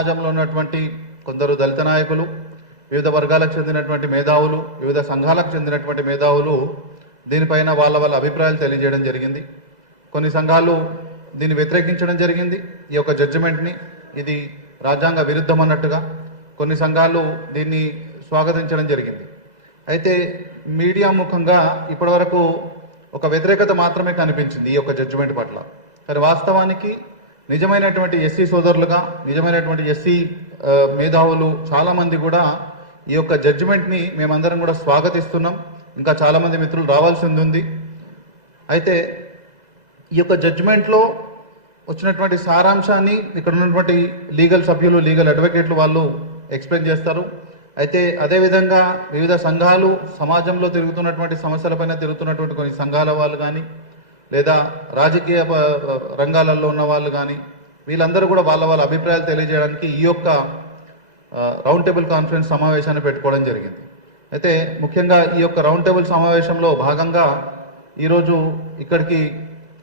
సమాజంలో ఉన్నటువంటి కొందరు దళిత నాయకులు, వివిధ వర్గాలకు చెందినటువంటి మేధావులు, వివిధ సంఘాలకు చెందినటువంటి మేధావులు దీనిపైన వాళ్ళ అభిప్రాయాలు తెలియజేయడం జరిగింది. కొన్ని సంఘాలు దీన్ని వ్యతిరేకించడం జరిగింది, ఈ యొక్క జడ్జిమెంట్ని. ఇది రాజ్యాంగ విరుద్ధం అన్నట్టుగా కొన్ని సంఘాలు దీన్ని స్వాగతించడం జరిగింది. అయితే మీడియా ముఖంగా ఇప్పటివరకు ఒక వ్యతిరేకత మాత్రమే కనిపించింది ఈ యొక్క జడ్జిమెంట్ పట్ల. కానీ వాస్తవానికి నిజమైనటువంటి ఎస్సీ సోదరులుగా, నిజమైనటువంటి ఎస్సీ మేధావులు చాలామంది కూడా ఈ యొక్క జడ్జిమెంట్ని మేమందరం కూడా స్వాగతిస్తున్నాం. ఇంకా చాలామంది మిత్రులు రావాల్సింది ఉంది. అయితే ఈ యొక్క జడ్జిమెంట్లో వచ్చినటువంటి సారాంశాన్ని ఇక్కడ ఉన్నటువంటి లీగల్ సభ్యులు, లీగల్ అడ్వకేట్లు వాళ్ళు ఎక్స్ప్లెయిన్ చేస్తారు. అయితే అదేవిధంగా వివిధ సంఘాలు, సమాజంలో తిరుగుతున్నటువంటి సమస్యలపైన తిరుగుతున్నటువంటి కొన్ని సంఘాల వాళ్ళు కానీ, లేదా రాజకీయ రంగాలలో ఉన్న వాళ్ళు కానీ, వీళ్ళందరూ కూడా వాళ్ళ అభిప్రాయాలు తెలియజేయడానికి ఈ యొక్క రౌండ్ టేబుల్ కాన్ఫరెన్స్ సమావేశాన్ని పెట్టుకోవడం జరిగింది. అయితే ముఖ్యంగా ఈ యొక్క రౌండ్ టేబుల్ సమావేశంలో భాగంగా ఈరోజు ఇక్కడికి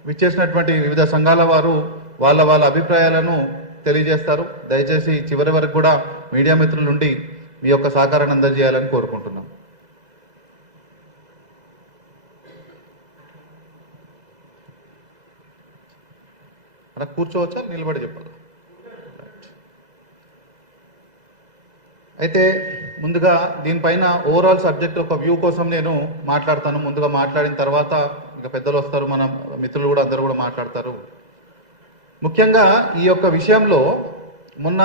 విచ్చేసినటువంటి వివిధ సంఘాల వారు వాళ్ళ అభిప్రాయాలను తెలియజేస్తారు. దయచేసి చివరి వరకు కూడా మీడియా మిత్రుల నుండి మీ యొక్క సహకారాన్ని అందజేయాలని కోరుకుంటున్నాం. అలా కూర్చోవచ్చా, నిలబడి చెప్పాలి? అయితే ముందుగా దీనిపైన ఓవరాల్ సబ్జెక్ట్ ఒక వ్యూ కోసం నేను మాట్లాడతాను. ముందుగా మాట్లాడిన తర్వాత ఇంకా పెద్దలు వస్తారు, మన మిత్రులు కూడా అందరూ కూడా మాట్లాడతారు. ముఖ్యంగా ఈ యొక్క విషయంలో మొన్న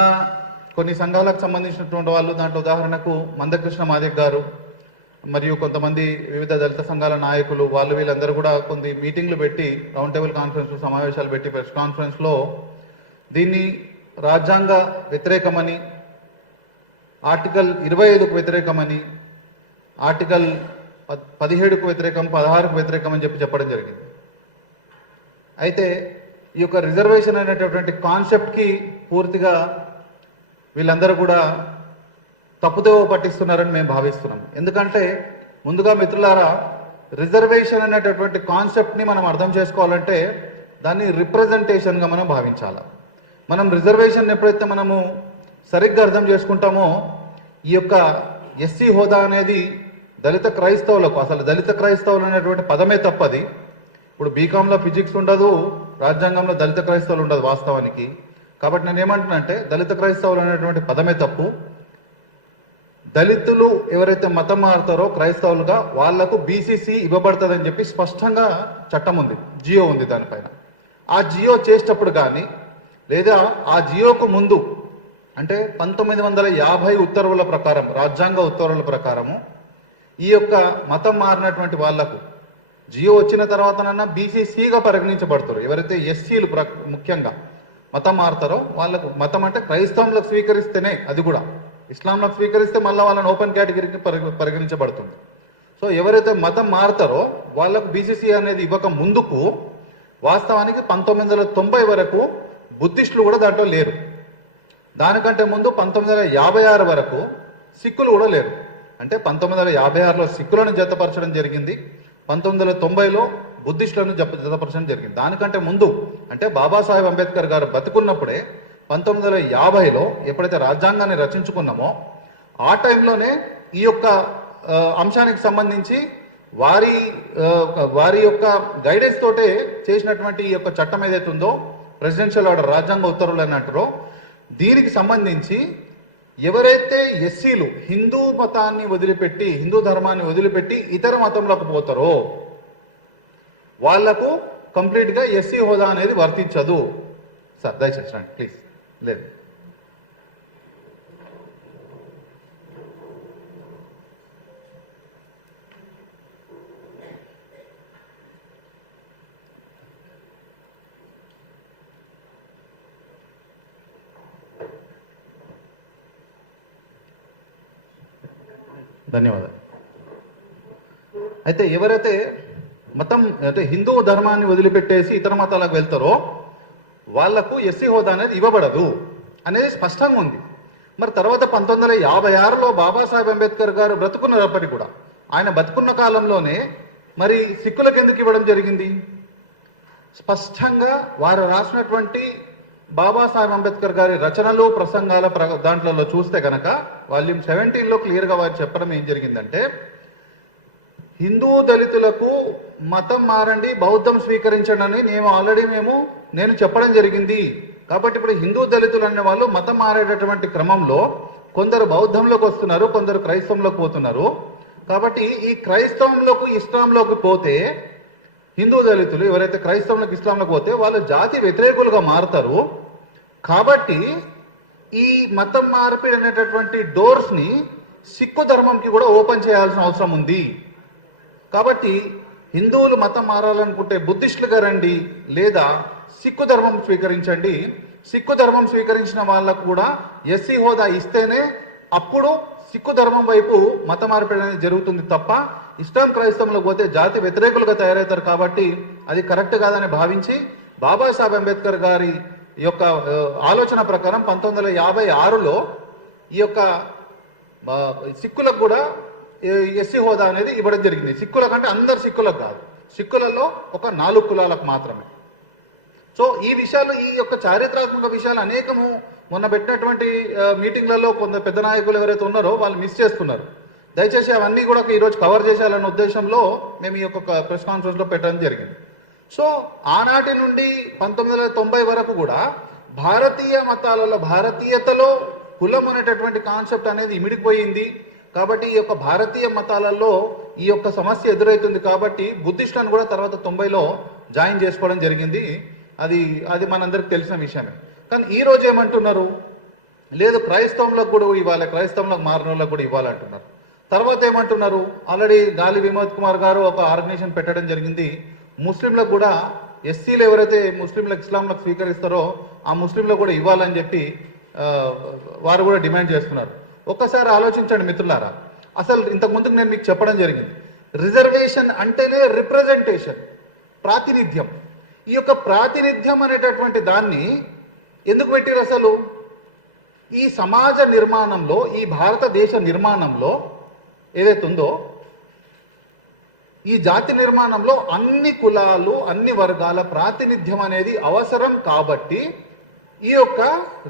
కొన్ని సంఘాలకు సంబంధించినటువంటి వాళ్ళు, దాంట్లో ఉదాహరణకు మందకృష్ణ మాదిక్ గారు మరియు కొంతమంది వివిధ దళిత సంఘాల నాయకులు, వీళ్ళందరూ కూడా కొన్ని మీటింగ్లు పెట్టి, రౌండ్ టేబుల్ కాన్ఫరెన్స్ సమావేశాలు పెట్టి, ప్రెస్ కాన్ఫరెన్స్లో దీన్ని రాజ్యాంగ వ్యతిరేకమని, ఆర్టికల్ 25కు వ్యతిరేకమని, ఆర్టికల్ 17కు వ్యతిరేకం, 16కు వ్యతిరేకం అని చెప్పడం జరిగింది. అయితే ఈ యొక్క రిజర్వేషన్ అనేటటువంటి కాన్సెప్ట్కి పూర్తిగా వీళ్ళందరూ కూడా తప్పుదోవ పట్టిస్తున్నారని మేము భావిస్తున్నాం. ఎందుకంటే ముందుగా మిత్రులారా, రిజర్వేషన్ అనేటటువంటి కాన్సెప్ట్ని మనం అర్థం చేసుకోవాలంటే దాన్ని రిప్రజెంటేషన్గా మనం భావించాలి. మనం రిజర్వేషన్ ఎప్పుడైతే మనము సరిగ్గా అర్థం చేసుకుంటామో, ఈ యొక్క ఎస్సీ హోదా అనేది దళిత క్రైస్తవులకు, అసలు దళిత క్రైస్తవులు అనేటువంటి పదమే తప్పది. ఇప్పుడు బీకాంలో ఫిజిక్స్ ఉండదు, రాజ్యాంగంలో దళిత క్రైస్తవులు ఉండదు వాస్తవానికి. కాబట్టి నేను ఏమంటున్నా అంటే, దళిత క్రైస్తవులు అనేటువంటి పదమే తప్పు. దళితులు ఎవరైతే మతం మారుతారో క్రైస్తవులుగా, వాళ్లకు బీసీసీ ఇవ్వబడుతుందని చెప్పి స్పష్టంగా చట్టం ఉంది, జియో ఉంది దానిపైన. ఆ జియో చేసేటప్పుడు కానీ, లేదా ఆ జియోకు ముందు అంటే 1950 ఉత్తర్వుల ప్రకారం, రాజ్యాంగ ఉత్తర్వుల ప్రకారము ఈ యొక్క మతం మారినటువంటి వాళ్లకు జియో వచ్చిన తర్వాతనన్నా బీసీసీగా పరిగణించబడతారు. ఎవరైతే ఎస్సీలు ముఖ్యంగా మతం మారుతారో వాళ్ళకు, మతం అంటే క్రైస్తవంలోకి స్వీకరిస్తేనే, అది కూడా ఇస్లాంలోకి స్వీకరిస్తే మళ్ళీ వాళ్ళని ఓపెన్ కేటగిరీకి పరిగణించబడుతుంది. సో ఎవరైతే మతం మారుతారో వాళ్ళకు బీసీసీ అనేది ఇవ్వక ముందుకు వాస్తవానికి 1990 వరకు బుద్ధిస్టులు కూడా దాంట్లో లేరు. దానికంటే ముందు 1956 వరకు సిక్కులు కూడా లేరు. అంటే 1956లో సిక్కులను జతపరచడం జరిగింది, 1990లో బుద్ధిస్టులను జతపరచడం జరిగింది. దానికంటే ముందు అంటే బాబాసాహెబ్ అంబేద్కర్ గారు బతుకున్నప్పుడే 1950లో ఎప్పుడైతే రాజ్యాంగాన్ని రచించుకున్నామో ఆ టైంలోనే ఈ యొక్క అంశానికి సంబంధించి వారి యొక్క గైడెన్స్ తోటే చేసినటువంటి ఈ యొక్క చట్టం ఏదైతే ఉందో, ప్రెసిడెన్షియల్ ఆర్డర్, రాజ్యాంగ ఉత్తర్వులు అని అంటారో, దీనికి సంబంధించి ఎవరైతే ఎస్సీలు హిందూ మతాన్ని వదిలిపెట్టి, హిందూ ధర్మాన్ని వదిలిపెట్టి ఇతర మతంలోకి పోతారో వాళ్లకు కంప్లీట్గా ఎస్సీ హోదా అనేది వర్తించదు. సార్ దయచేసి రండి ప్లీజ్. లేదు, ధన్యవాదాలు. అయితే ఎవరైతే మతం అంటే హిందూ ధర్మాన్ని వదిలిపెట్టేసి ఇతర మతాలకు వెళ్తారో వాళ్లకు ఎస్సీ హోదా అనేది ఇవ్వబడదు అనేది స్పష్టంగా ఉంది. మరి తర్వాత 1956లో బాబాసాహెబ్ అంబేద్కర్ గారు బ్రతుకున్నప్పటికీ కూడా, ఆయన బతుకున్న కాలంలోనే మరి సిక్కులకు ఎందుకు ఇవ్వడం జరిగింది? స్పష్టంగా వారు రాసినటువంటి బాబాసాహెబ్ అంబేద్కర్ గారి రచనలు ప్రసంగాల దాంట్లో చూస్తే కనుక వాల్యూమ్ 17లో క్లియర్గా వారు చెప్పడం ఏం జరిగిందంటే, హిందూ దళితులకు మతం మారండి, బౌద్ధం స్వీకరించండి అని నేను చెప్పడం జరిగింది. కాబట్టి ఇప్పుడు హిందూ దళితులు అనే వాళ్ళు మతం మారేటటువంటి క్రమంలో కొందరు బౌద్ధంలోకి వస్తున్నారు, కొందరు క్రైస్తవంలోకి పోతున్నారు. కాబట్టి ఈ క్రైస్తవంలోకి ఇస్లాంలోకి పోతే హిందూ దళితులు ఎవరైతే క్రైస్తవంలోకి ఇస్లాంలోకి పోతే వాళ్ళు జాతి వ్యతిరేకులుగా మారుతారు. కాబట్టి ఈ మతం మార్పిడి అనేటటువంటి డోర్స్ని సిక్కు ధర్మంకి కూడా ఓపెన్ చేయాల్సిన అవసరం ఉంది. కాబట్టి హిందువులు మతం మారాలనుకుంటే బుద్ధిస్టులుగా రండి, లేదా సిక్కు ధర్మం స్వీకరించండి. సిక్కు ధర్మం స్వీకరించిన వాళ్ళకు కూడా ఎస్సీ హోదా ఇస్తేనే అప్పుడు సిక్కు ధర్మం వైపు మత మార్పిడి అనేది జరుగుతుంది తప్ప ఇస్లాం క్రైస్తవంలోకి పోతే జాతి వ్యతిరేకులుగా తయారవుతారు. కాబట్టి అది కరెక్ట్ కాదని భావించి బాబాసాహెబ్ అంబేద్కర్ గారి యొక్క ఆలోచన ప్రకారం 1956లో ఈ యొక్క సిక్కులకు కూడా ఎస్సీ హోదా అనేది ఇవ్వడం జరిగింది. సిక్కులకు అంటే అందరు సిక్కులకు కాదు, సిక్కులలో ఒక 4 కులాలకు మాత్రమే. సో ఈ విషయాలు, ఈ యొక్క చారిత్రాత్మక విషయాలు అనేకము మొన్న పెట్టినటువంటి మీటింగ్లలో కొందరు పెద్ద నాయకులు ఎవరైతే ఉన్నారో వాళ్ళు మిస్ చేస్తున్నారు. దయచేసి అవన్నీ కూడా ఈరోజు కవర్ చేసేయాలన్న ఉద్దేశంలో మేము ఈ యొక్క ప్రెస్ కాన్ఫరెన్స్లో పెట్టడం జరిగింది. సో ఆనాటి నుండి 1990 వరకు కూడా భారతీయ మతాలలో భారతీయతలో కులం అనేటటువంటి కాన్సెప్ట్ అనేది ఇమిడిపోయింది. కాబట్టి ఈ యొక్క భారతీయ మతాలలో ఈ యొక్క సమస్య ఎదురవుతుంది. కాబట్టి బుద్ధిస్టులను కూడా తర్వాత 90లో జాయిన్ చేసుకోవడం జరిగింది. అది మనందరికి తెలిసిన విషయమే. కానీ ఈ రోజు ఏమంటున్నారు, లేదు క్రైస్తవంలోకి కూడా ఇవ్వాలి, క్రైస్తవంలోకి మారిన వాళ్ళకి కూడా ఇవ్వాలంటున్నారు. తర్వాత ఏమంటున్నారు, ఆల్రెడీ గాలి వినోద్ కుమార్ గారు ఒక ఆర్గనైజేషన్ పెట్టడం జరిగింది, ముస్లింలకు కూడా ఎస్సీలు ఎవరైతే ముస్లింలకు ఇస్లాంలకు స్వీకరిస్తారో ఆ ముస్లింలకు కూడా ఇవ్వాలని చెప్పి వారు కూడా డిమాండ్ చేస్తున్నారు. ఒక్కసారి ఆలోచించండి మిత్రులారా, అసలు ఇంతకుముందుకు నేను మీకు చెప్పడం జరిగింది, రిజర్వేషన్ అంటేనే రిప్రజెంటేషన్, ప్రాతినిధ్యం. ఈ యొక్క ప్రాతినిధ్యం అనేటటువంటి దాన్ని ఎందుకు పెట్టారు? అసలు ఈ సమాజ నిర్మాణంలో, ఈ భారతదేశ నిర్మాణంలో ఏదైతే ఉందో, ఈ జాతి నిర్మాణంలో అన్ని కులాలు, అన్ని వర్గాల ప్రాతినిధ్యం అనేది అవసరం. కాబట్టి ఈ యొక్క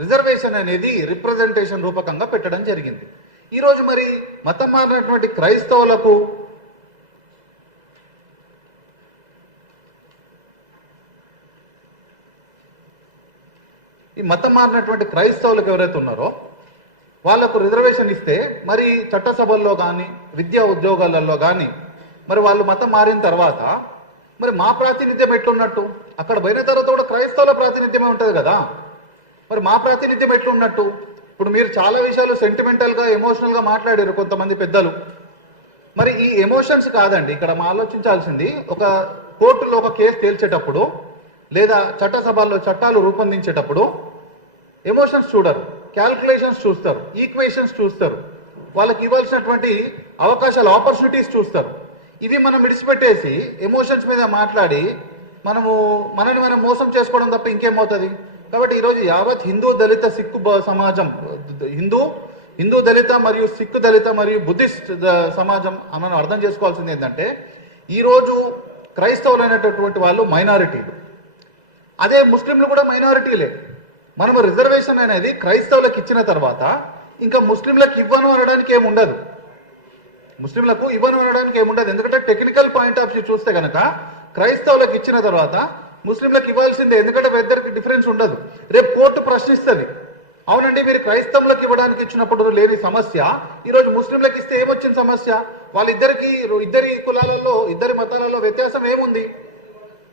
రిజర్వేషన్ అనేది రిప్రజెంటేషన్ రూపకంగా పెట్టడం జరిగింది. ఈరోజు మరి మతం మారినటువంటి క్రైస్తవులకు ఎవరైతే ఉన్నారో వాళ్లకు రిజర్వేషన్ ఇస్తే మరి చట్టసభల్లో కానీ విద్యా ఉద్యోగాలలో కానీ మరి వాళ్ళు మతం మారిన తర్వాత మరి మా ప్రాతినిధ్యం ఎట్లున్నట్టు? అక్కడ పోయిన తర్వాత కూడా క్రైస్తవుల ప్రాతినిధ్యమే ఉంటుంది కదా, మరి మా ప్రాతినిధ్యం ఎట్లున్నట్టు? ఇప్పుడు మీరు చాలా విషయాలు సెంటిమెంటల్గా, ఎమోషనల్గా మాట్లాడారు కొంతమంది పెద్దలు. మరి ఈ ఎమోషన్స్ కాదండి ఇక్కడ మా ఆలోచించాల్సింది. ఒక కోర్టులో ఒక కేసు తేల్చేటప్పుడు లేదా చట్టసభల్లో చట్టాలు రూపొందించేటప్పుడు ఎమోషన్స్ చూడరు, క్యాల్కులేషన్స్ చూస్తారు, ఈక్వేషన్స్ చూస్తారు, వాళ్ళకి ఇవ్వాల్సినటువంటి అవకాశాలు, ఆపర్చునిటీస్ చూస్తారు. ఇవి మనం విడిచిపెట్టేసి ఎమోషన్స్ మీద మాట్లాడి మనని మనం మోసం చేసుకోవడం తప్ప ఇంకేమవుతుంది? కాబట్టి ఈరోజు యావత్ హిందూ దళిత సిక్కు సమాజం, హిందూ దళిత మరియు సిక్కు దళిత మరియు బుద్ధిస్ట్ సమాజం మనం అర్థం చేసుకోవాల్సింది ఏంటంటే, ఈరోజు క్రైస్తవులు అనేటటువంటి వాళ్ళు మైనారిటీలు, అదే ముస్లింలు కూడా మైనారిటీలే. మనము రిజర్వేషన్ అనేది క్రైస్తవులకు ఇచ్చిన తర్వాత ఇంకా ముస్లింలకు ఇవ్వను అనడానికి ఏముండదు, ఎందుకంటే టెక్నికల్ పాయింట్ ఆఫ్ వ్యూ చూస్తే కనుక క్రైస్తవులకు ఇచ్చిన తర్వాత ముస్లింలకు ఇవ్వాల్సిందే, ఎందుకంటే ఇద్దరికి డిఫరెన్స్ ఉండదు. రేపు కోర్టు ప్రశ్నిస్తుంది, అవునండి మీరు క్రైస్తవులకు ఇవ్వడానికి ఇచ్చినప్పుడు లేని సమస్య ఈరోజు ముస్లింలకు ఇస్తే ఏమొచ్చిన సమస్య? ఇద్దరి కులాలలో, ఇద్దరి మతాలలో వ్యత్యాసం ఏముంది?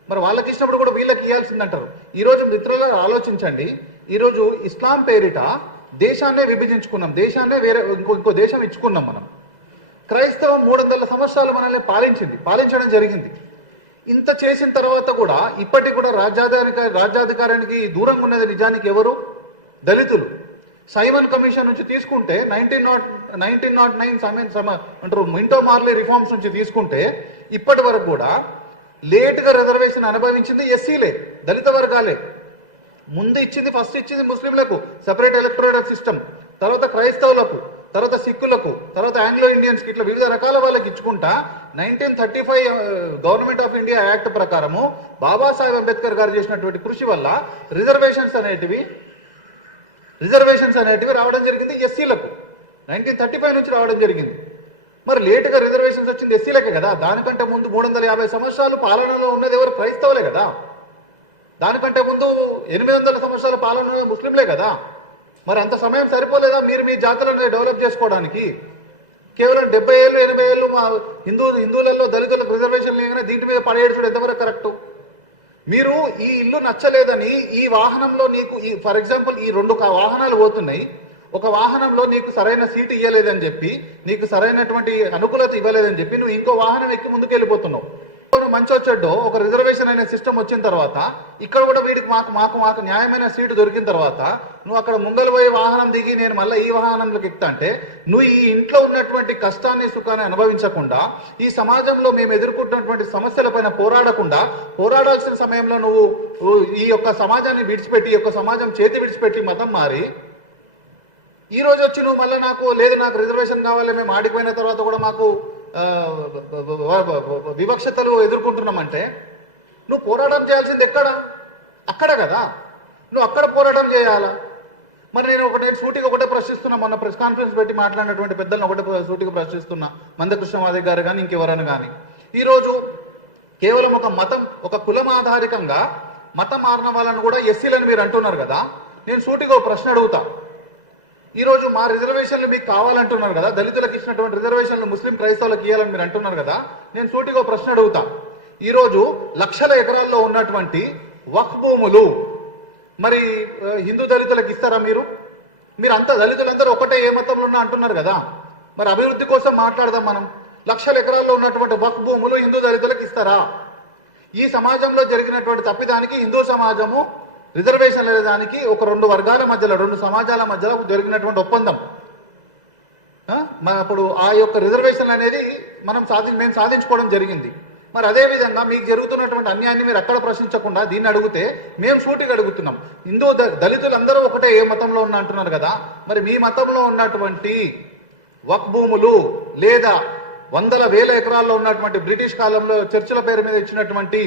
మరి వాళ్ళకి ఇచ్చినప్పుడు కూడా వీళ్ళకి ఇవ్వాల్సిందంటారు. ఈరోజు మిత్రులారా ఆలోచించండి, ఈరోజు ఇస్లాం పేరిట దేశాన్నే విభజించుకున్నాం, దేశాన్నే వేరే ఇంకో దేశం ఇచ్చుకున్నాం మనం. క్రైస్తవం 300 సంవత్సరాలు మనల్ని పాలించడం జరిగింది. ఇంత చేసిన తర్వాత కూడా ఇప్పటికి కూడా రాజ్యాధికారానికి దూరంగా ఉన్నది నిజానికి ఎవరు? దళితులు. సైమన్ కమిషన్ నుంచి తీసుకుంటే 1909 అంటారు మింటో మార్లీ రిఫార్మ్స్ నుంచి తీసుకుంటే ఇప్పటి వరకు కూడా లేటుగా రిజర్వేషన్ అనుభవించింది ఎస్సీలే, దళిత వర్గాలే. ఫస్ట్ ఇచ్చింది ముస్లింలకు సెపరేట్ ఎలక్టోరల్ సిస్టమ్, తర్వాత క్రైస్తవులకు, తర్వాత సిక్కులకు, తర్వాత ఆంగ్లో ఇండియన్స్కి, ఇట్లా వివిధ రకాల వాళ్ళకి ఇచ్చుకుంటా 1935 గవర్నమెంట్ ఆఫ్ ఇండియా యాక్ట్ ప్రకారము బాబాసాహెబ్ అంబేద్కర్ గారు చేసినటువంటి కృషి వల్ల రిజర్వేషన్స్ అనేటివి రావడం జరిగింది ఎస్సీలకు. 1935 నుంచి రావడం జరిగింది. మరి లేటుగా రిజర్వేషన్స్ వచ్చింది ఎస్సీలకే కదా. దానికంటే ముందు 350 సంవత్సరాలు పాలనలో ఉన్నది ఎవరు? క్రైస్తవులే కదా. దానికంటే ముందు 800 సంవత్సరాల పాలన ముస్లింలే కదా. మరి అంత సమయం సరిపోలేదా మీరు మీ జాతులను డెవలప్ చేసుకోవడానికి? కేవలం 70 ఏళ్ళు 80 ఏళ్ళు మా హిందువులలో దళితులకు రిజర్వేషన్ లేకనే దీంట్ మీద పడేయడం ఎంతవరకు కరెక్టు? మీరు ఈ ఇల్లు నచ్చలేదని ఈ వాహనంలో నీకు ఫర్ ఎగ్జాంపుల్ ఈ 2 వాహనాలు పోతున్నాయి, ఒక వాహనంలో నీకు సరైన సీటు ఇవ్వలేదని చెప్పి, నీకు సరైనటువంటి అనుకూలత ఇవ్వలేదని చెప్పి నువ్వు ఇంకో వాహనం ఎక్కి ముందుకు వెళ్ళిపోతున్నావు. మంచి వచ్చాడో ఒక రిజర్వేషన్ అనే సిస్టమ్ వచ్చిన తర్వాత ఇక్కడ కూడా వీడికి మాకు న్యాయమైన సీటు దొరికిన తర్వాత నువ్వు అక్కడ ముంగలు పోయి వాహనం దిగి నేను మళ్ళీ ఈ వాహనంలోకి ఎక్కుతా అంటే నువ్వు ఈ ఇంట్లో ఉన్నటువంటి కష్టాన్ని సుఖాన్ని అనుభవించకుండా, ఈ సమాజంలో మేము ఎదుర్కొంటున్నటువంటి సమస్యలపైన పోరాడాల్సిన సమయంలో నువ్వు ఈ యొక్క సమాజాన్ని విడిచిపెట్టి, ఈ యొక్క సమాజం చేతి విడిచిపెట్టి మతం మారి ఈ రోజు వచ్చి నువ్వు మళ్ళీ నాకు రిజర్వేషన్ కావాలి, మేము ఆడిపోయిన తర్వాత కూడా మాకు వివక్షతలు ఎదుర్కొంటున్నామంటే నువ్వు పోరాటం చేయాల్సింది అక్కడ కదా. నువ్వు అక్కడ పోరాటం చేయాలా? మరి నేను సూటిగా ఒకటే ప్రశ్నిస్తున్నా, మొన్న ప్రెస్ కాన్ఫరెన్స్ పెట్టి మాట్లాడినటువంటి పెద్దలను ఒకటే సూటిగా ప్రశ్నిస్తున్నా, మందకృష్ణమాది గారు కానీ ఇంకెవరైనా కానీ. ఈరోజు కేవలం ఒక కులం ఆధారికంగా మతం మారిన వాళ్ళని కూడా ఎస్సీలని మీరు అంటున్నారు కదా. నేను సూటిగా ప్రశ్న అడుగుతా. ఈరోజు మా రిజర్వేషన్లు మీకు కావాలంటున్నారు కదా, దళితులకు ఇచ్చినటువంటి రిజర్వేషన్లు ముస్లిం క్రైస్తవులకు ఇవ్వాలని మీరు అంటున్నారు కదా. నేను సూటిగా ప్రశ్న అడుగుతా. ఈరోజు లక్షల ఎకరాల్లో ఉన్నటువంటి వక్ఫ్ భూములు మరి హిందూ దళితులకు ఇస్తారా? మీరు అంతా దళితులందరూ ఒకటే ఏ మతంలో ఉన్నా అంటున్నారు కదా. మరి అభివృద్ధి కోసం మాట్లాడదాం మనం. లక్షల ఎకరాల్లో ఉన్నటువంటి వక్ఫ్ భూములు హిందూ దళితులకు ఇస్తారా? ఈ సమాజంలో జరిగినటువంటి తప్పిదానికి హిందూ సమాజము రిజర్వేషన్ లేదానికి ఒక 2 వర్గాల మధ్యలో, 2 సమాజాల మధ్యలో జరిగినటువంటి ఒప్పందం. అప్పుడు ఆ యొక్క రిజర్వేషన్ అనేది మేము సాధించుకోవడం జరిగింది. మరి అదేవిధంగా మీకు జరుగుతున్నటువంటి అన్యాయాన్ని మీరు అక్కడ ప్రశ్నించకుండా దీన్ని అడిగితే మేము సూటిగా అడుగుతున్నాం. దళితులందరూ ఒకటే ఏ మతంలో ఉన్నా అంటున్నారు కదా. మరి మీ మతంలో ఉన్నటువంటి వక్ఫ్ భూములు లేదా వందల వేల ఎకరాల్లో ఉన్నటువంటి బ్రిటిష్ కాలంలో చర్చిల పేరు మీద ఇచ్చినటువంటి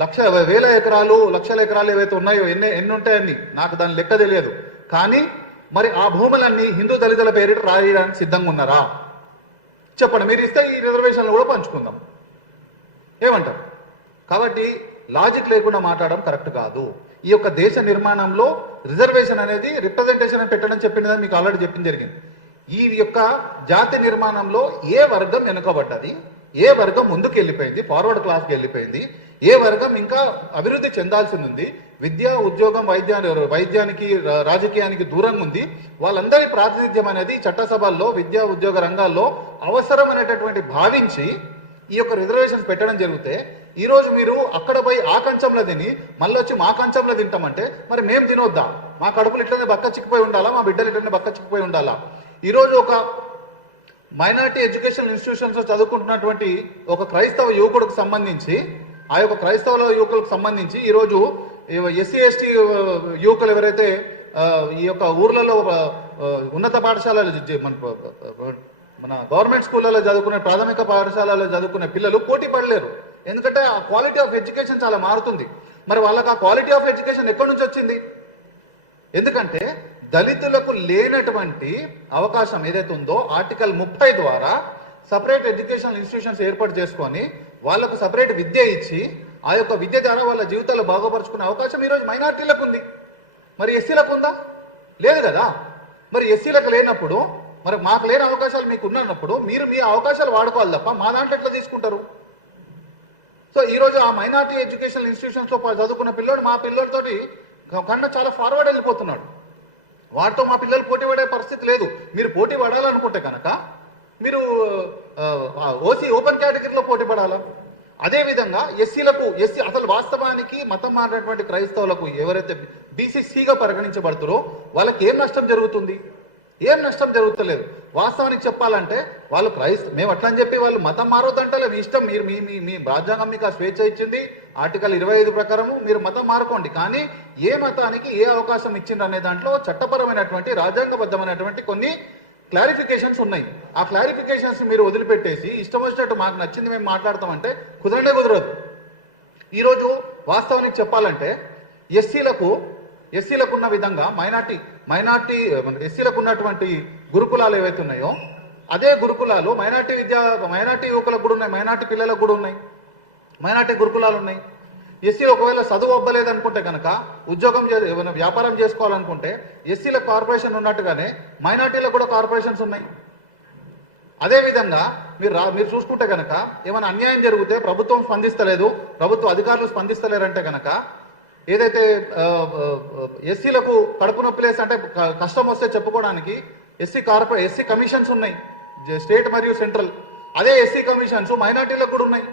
లక్షల ఎకరాలు ఏవైతే ఉన్నాయో ఎన్ని ఉంటాయని నాకు దాని లెక్క తెలియదు. కానీ మరి ఆ భూములన్నీ హిందూ దళితుల పేరిట రాయడానికి సిద్ధంగా ఉన్నారా? చెప్పండి. మీరు ఇస్తే ఈ రిజర్వేషన్లు కూడా పంచుకుందాం. ఏమంటారు? కాబట్టి లాజిక్ లేకుండా మాట్లాడడం కరెక్ట్ కాదు. ఈ యొక్క దేశ నిర్మాణంలో రిజర్వేషన్ అనేది రిప్రజెంటేషన్ అని పెట్టడం చెప్పిందని మీకు ఆల్రెడీ చెప్పడం జరిగింది. ఈ యొక్క జాతి నిర్మాణంలో ఏ వర్గం వెనుకబడ్డది, ఏ వర్గం ముందుకు వెళ్ళిపోయింది, ఫార్వర్డ్ క్లాస్కి వెళ్ళిపోయింది, ఏ వర్గం ఇంకా అభివృద్ధి చెందాల్సి ఉంది, విద్య ఉద్యోగం వైద్యానికి రాజకీయానికి దూరంగా ఉంది, వాళ్ళందరి ప్రాతినిధ్యం అనేది చట్టసభల్లో విద్యా ఉద్యోగ రంగాల్లో అవసరం అనేటటువంటి భావించి ఈ యొక్క రిజర్వేషన్స్ పెట్టడం జరిగితే ఈరోజు మీరు అక్కడ పోయి ఆ కంచంలో తిని మళ్ళీ వచ్చి మా కంచంలో తింటామంటే మరి మేము తినొద్దా? మా కడుపులు ఇట్లనే బక్క చిక్కిపోయి ఉండాలా? మా బిడ్డలు ఇట్లనే బక్క చిక్కిపోయి ఉండాలా? ఈరోజు ఒక మైనారిటీ ఎడ్యుకేషన్ ఇన్స్టిట్యూషన్స్ చదువుకుంటున్నటువంటి ఒక క్రైస్తవ యువకుడికి సంబంధించి, ఆ యొక్క క్రైస్తవ యువకులకు సంబంధించి ఈరోజు ఎస్సీ ఎస్టీ యువకులు ఎవరైతే ఈ యొక్క ఊర్లలో ఉన్నత పాఠశాలలు మన గవర్నమెంట్ స్కూళ్ళలో చదువుకునే ప్రాథమిక పాఠశాలలో చదువుకునే పిల్లలు పోటీ పడలేరు. ఎందుకంటే ఆ క్వాలిటీ ఆఫ్ ఎడ్యుకేషన్ చాలా మారుతుంది. మరి వాళ్ళకి ఆ క్వాలిటీ ఆఫ్ ఎడ్యుకేషన్ ఎక్కడి నుంచి వచ్చింది? ఎందుకంటే దళితులకు లేనటువంటి అవకాశం ఏదైతే ఉందో ఆర్టికల్ 30 ద్వారా సపరేట్ ఎడ్యుకేషనల్ ఇన్స్టిట్యూషన్స్ ఏర్పాటు చేసుకొని వాళ్లకు సపరేట్ విద్య ఇచ్చి ఆ యొక్క విద్య ద్వారా వాళ్ళ జీవితాలు బాగుపరుచుకునే అవకాశం ఈరోజు మైనార్టీలకు ఉంది. మరి ఎస్సీలకు ఉందా? లేదు కదా. మరి ఎస్సీలకు లేనప్పుడు మరి మాకు లేని అవకాశాలు మీకు ఉన్నప్పుడు మీరు మీ అవకాశాలు వాడుకోవాలి తప్ప మా దాంట్లో ఎట్లా తీసుకుంటారు? సో ఈరోజు ఆ మైనార్టీ ఎడ్యుకేషనల్ ఇన్స్టిట్యూషన్స్లో చదువుకున్న పిల్లోడు మా పిల్లలతోటి కన్నా చాలా ఫార్వర్డ్ వెళ్ళిపోతున్నాడు. వాటితో మా పిల్లలు పోటీ పడే పరిస్థితి లేదు. మీరు పోటీ పడాలనుకుంటే కనుక మీరు ఓపెన్ కేటగిరీలో పోటీ పడాలా. అదేవిధంగా ఎస్సీ అసలు వాస్తవానికి మతం మారినటువంటి క్రైస్తవులకు ఎవరైతే బీసీసీగా పరిగణించబడుతారో వాళ్ళకి ఏం నష్టం జరుగుతుంది? ఏం నష్టం జరుగుతలేదు. వాస్తవానికి చెప్పాలంటే వాళ్ళు మేము అట్లా అని చెప్పి వాళ్ళు మతం మారొద్దంటలే, మీ ఇష్టం. మీరు మీ రాజ్యాంగం మీకు ఆ స్వేచ్ఛ ఇచ్చింది. ఆర్టికల్ 25 ప్రకారము మీరు మతం మారుకోండి. కానీ ఏ మతానికి ఏ అవకాశం ఇచ్చిండ్రు అనే దాంట్లో చట్టపరమైనటువంటి రాజ్యాంగబద్ధమైనటువంటి కొన్ని క్లారిఫికేషన్స్ ఉన్నాయి. ఆ క్లారిఫికేషన్స్ మీరు వదిలిపెట్టేసి ఇష్టం వచ్చినట్టు మాకు నచ్చింది మేము మాట్లాడతామంటే కుదరనే కుదరదు. ఈరోజు వాస్తవానికి చెప్పాలంటే ఎస్సీలకు ఉన్న విధంగా మైనార్టీ ఎస్సీలకు ఉన్నటువంటి గురుకులాలు ఏవైతే ఉన్నాయో అదే గురుకులాలు మైనార్టీ యువకులకు కూడా ఉన్నాయి, మైనార్టీ పిల్లలకు కూడా ఉన్నాయి, మైనార్టీ గురుకులాలు ఉన్నాయి. ఎస్సీలు ఒకవేళ చదువు అవ్వలేదు అనుకుంటే కనుక ఉద్యోగం వ్యాపారం చేసుకోవాలనుకుంటే ఎస్సీలకు కార్పొరేషన్ ఉన్నట్టుగానే మైనార్టీలకు కూడా కార్పొరేషన్స్ ఉన్నాయి. అదేవిధంగా మీరు చూసుకుంటే కనుక ఏమైనా అన్యాయం జరిగితే ప్రభుత్వం స్పందిస్తలేదు, ప్రభుత్వ అధికారులు స్పందిస్తలేరంటే కనుక ఏదైతే ఎస్సీలకు కడుపు నొప్పిలేసి అంటే కష్టం వస్తే చెప్పుకోవడానికి ఎస్సీ కమిషన్స్ ఉన్నాయి, స్టేట్ మరియు సెంట్రల్. అదే ఎస్సీ కమిషన్స్ మైనార్టీలకు కూడా ఉన్నాయి.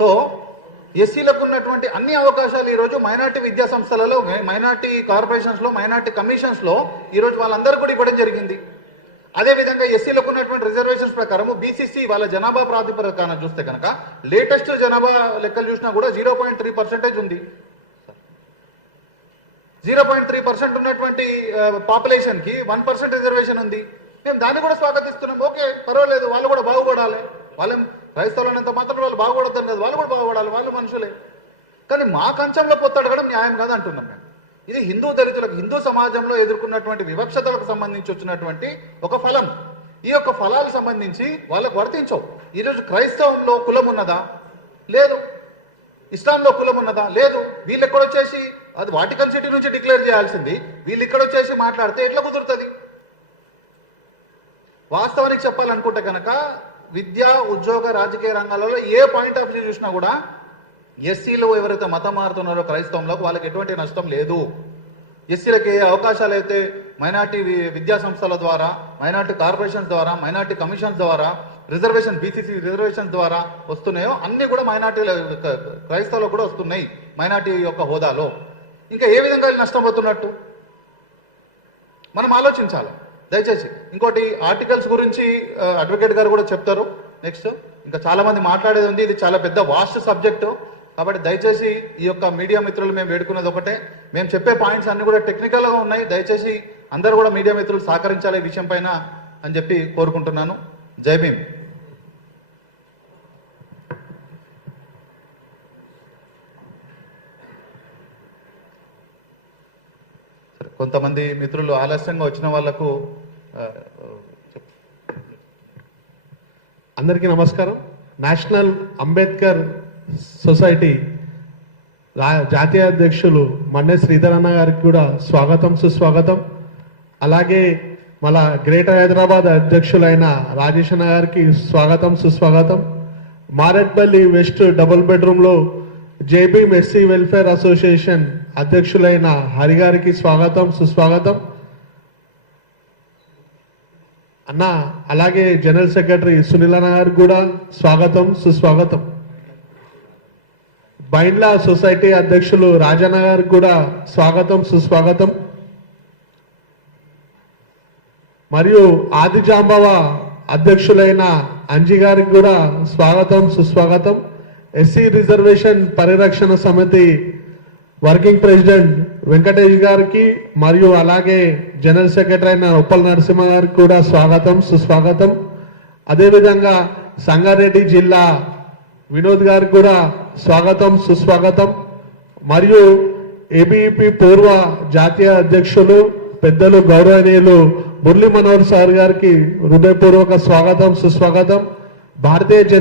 సో ఎస్సీలకు ఉన్నటువంటి అన్ని అవకాశాలు ఈరోజు మైనార్టీ విద్యా సంస్థలలో, మైనార్టీ కార్పొరేషన్స్లో, మైనార్టీ కమిషన్స్లో ఈరోజు వాళ్ళందరూ కూడా ఇవ్వడం జరిగింది. అదేవిధంగా ఎస్సీలకు ఉన్నటువంటి రిజర్వేషన్స్ ప్రకారం బీసీసీ వాళ్ళ జనాభా ప్రాతిపదికన చూస్తే కనుక లేటెస్ట్ జనాభా లెక్కలు చూసినా కూడా 0.3% ఉంది. 0.3% ఉన్నటువంటి పాపులేషన్కి 1% రిజర్వేషన్ ఉంది. మేము దాన్ని కూడా స్వాగతిస్తున్నాం. ఓకే, పర్వాలేదు, వాళ్ళు కూడా బాగుపడాలి. వాళ్ళేం క్రైస్తవులైనంత మాత్రం వాళ్ళు బాగుపడద్దని కదా, వాళ్ళు కూడా బాగుపడాలి, వాళ్ళు మనుషులే. కానీ మా కంచంలో పొత్తడగడం న్యాయం కాదు అంటున్నాం మేము. ఇది హిందూ దళితులకు, హిందూ సమాజంలో ఎదుర్కొన్నటువంటి వివక్షతలకు సంబంధించి వచ్చినటువంటి ఒక ఫలం. ఈ యొక్క ఫలాలకు సంబంధించి వాళ్ళకు వర్తించవు. ఈరోజు క్రైస్తవంలో కులం ఉన్నదా? లేదు. ఇస్లాంలో కులం ఉన్నదా? లేదు. వీళ్ళు ఎక్కడొచ్చేసి అది వాటికన్ సిటీ నుంచి డిక్లేర్ చేయాల్సింది వీళ్ళు ఇక్కడొచ్చేసి మాట్లాడితే ఎట్లా కుదురుతుంది? వాస్తవానికి చెప్పాలనుకుంటే కనుక విద్యా, ఉద్యోగ, రాజకీయ రంగాలలో ఏ పాయింట్ ఆఫ్ వ్యూ చూసినా కూడా ఎస్సీలు ఎవరైతే మతం మారుతున్నారో క్రైస్తవంలోకి వాళ్ళకి ఎటువంటి నష్టం లేదు. ఎస్సీలకు ఏ అవకాశాలు అయితే మైనార్టీ విద్యా సంస్థల ద్వారా, మైనార్టీ కార్పొరేషన్స్ ద్వారా, మైనార్టీ కమిషన్స్ ద్వారా, బీసీసీ రిజర్వేషన్ ద్వారా వస్తున్నాయో అన్ని కూడా క్రైస్తవులకు కూడా వస్తున్నాయి మైనార్టీ యొక్క హోదాలో. ఇంకా ఏ విధంగా నష్టపోతున్నట్టు మనం ఆలోచించాలి దయచేసి. ఇంకోటి ఆర్టికల్స్ గురించి అడ్వకేట్ గారు కూడా చెప్తారు. నెక్స్ట్ ఇంకా చాలా మంది మాట్లాడేది ఉంది. ఇది చాలా పెద్ద వాస్ట్ సబ్జెక్టు. కాబట్టి దయచేసి ఈ యొక్క మీడియా మిత్రులు మేము వేడుకునేది ఒకటే, మేము చెప్పే పాయింట్స్ అన్ని కూడా టెక్నికల్గా ఉన్నాయి. దయచేసి అందరూ కూడా మీడియా మిత్రులు సహకరించాలి ఈ విషయం పైన అని చెప్పి కోరుకుంటున్నాను. జై భీమ్. కొంతమంది మిత్రులు ఆలస్యంగా వచ్చిన వాళ్లకు అందరికీ నమస్కారం. నేషనల్ అంబేద్కర్ సొసైటీ జాతీయ అధ్యక్షులు మన్నె శ్రీధర్ అన్న గారికి కూడా స్వాగతం, సుస్వాగతం. అలాగే మన గ్రేటర్ హైదరాబాద్ అధ్యక్షులైన రాజేష్ అన్న గారికి స్వాగతం, సుస్వాగతం. మారేట్పల్లి వెస్ట్ డబుల్ బెడ్రూమ్లో జేబీఎం ఎస్సీ వెల్ఫేర్ అసోసియేషన్ అధ్యక్షులైన హరి గారికి స్వాగతం, సుస్వాగతం అన్న. అలాగే జనరల్ సెక్రటరీ సునీల్ అన్న గారికి కూడా స్వాగతం, సుస్వాగతం. బైండ్లా సొసైటీ అధ్యక్షులు రాజన్న గారికి కూడా స్వాగతం, సుస్వాగతం. మరియు ఆదిజాంబవ అధ్యక్షులైన అంజి గారికి కూడా స్వాగతం, సుస్వాగతం. ఎస్సీ రిజర్వేషన్ పరిరక్షణ సమితి వర్కింగ్ ప్రెసిడెంట్ వెంకటేష్ గారికి మరియు అలాగే జనరల్ సెక్రటరీ అయిన ఉప్పల్ నరసింహ గారికి కూడా స్వాగతం, సుస్వాగతం. అదేవిధంగా సంగారెడ్డి జిల్లా వినోద్ గారికి కూడా స్వాగతం, సుస్వాగతం. మరియు ఏబీఈపీ పూర్వ జాతీయ అధ్యక్షులు పెద్దలు గౌరవనీయులు మురళీ మనోహర్ సార్ గారికి హృదయపూర్వక స్వాగతం, సుస్వాగతం. భారతీయ